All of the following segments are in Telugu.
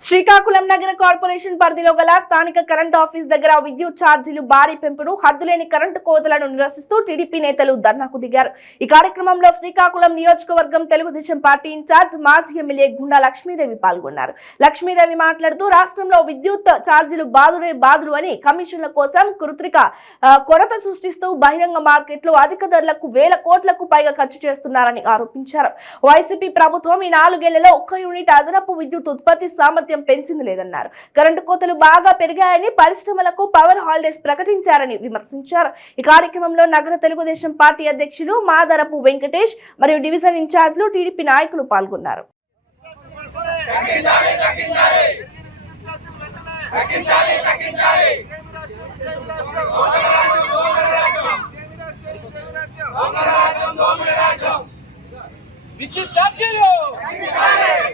శ్రీకాకుళం నగర కార్పొరేషన్ పరిధిలో గల స్థానిక కరెంట్ ఆఫీస్ దగ్గర విద్యుత్ ఛార్జీలు భారీ పెంపును హద్దులేని కరెంటు కోతలను నిరసిస్తూ టీడీపీ నేతలు ధర్నాకు దిగారు. ఈ కార్యక్రమంలో శ్రీకాకుళం నియోజకవర్గం తెలుగుదేశం పార్టీ ఇన్ఛార్జ్ మాజీ ఎమ్మెల్యే గుండా లక్ష్మీదేవి పాల్గొన్నారు. లక్ష్మీదేవి మాట్లాడుతూ రాష్ట్రంలో విద్యుత్ ఛార్జీలు బాధుడే బాదులు అని కమిషన్ల కోసం కృత్రిక కొరత సృష్టిస్తూ బహిరంగ మార్కెట్లో అధిక ధరలకు వేల కోట్లకు పైగా ఖర్చు చేస్తున్నారని ఆరోపించారు. వైసీపీ ప్రభుత్వం ఈ నాలుగేళ్ళలో ఒక్క యూనిట్ అదనపు విద్యుత్ ఉత్పత్తి సామర్థ్యం పెంచింది లేదన్నారు. కరెంటు కోతలు బాగా పెరిగాయని పరిశ్రమలకు పవర్ హాలిడేస్ ప్రకటించారని విమర్శించారు. ఈ కార్యక్రమంలో నగర తెలుగుదేశం పార్టీ అధ్యక్షులు మాదరపు వెంకటేష్ మరియు డివిజన్ ఇన్ఛార్జ్లు టీడీపీ నాయకులు పాల్గొన్నారు. విద్యుత్ ఛార్జీలు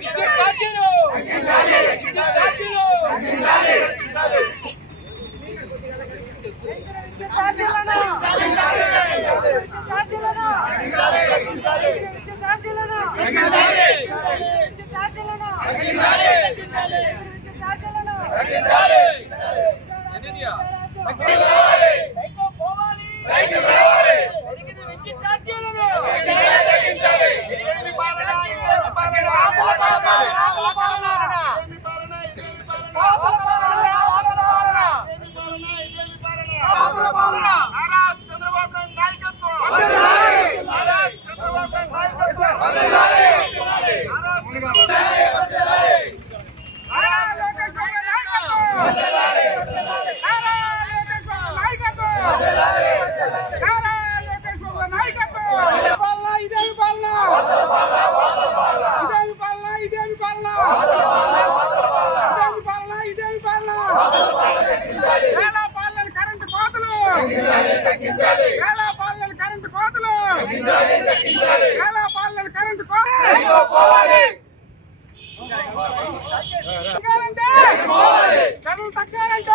విద్యుత్ ఛార్జీలు విద్యుత్ ఛార్జీలు చంద్రబాబు ఎలా పాలన కరెంటు తగ్గాలంటే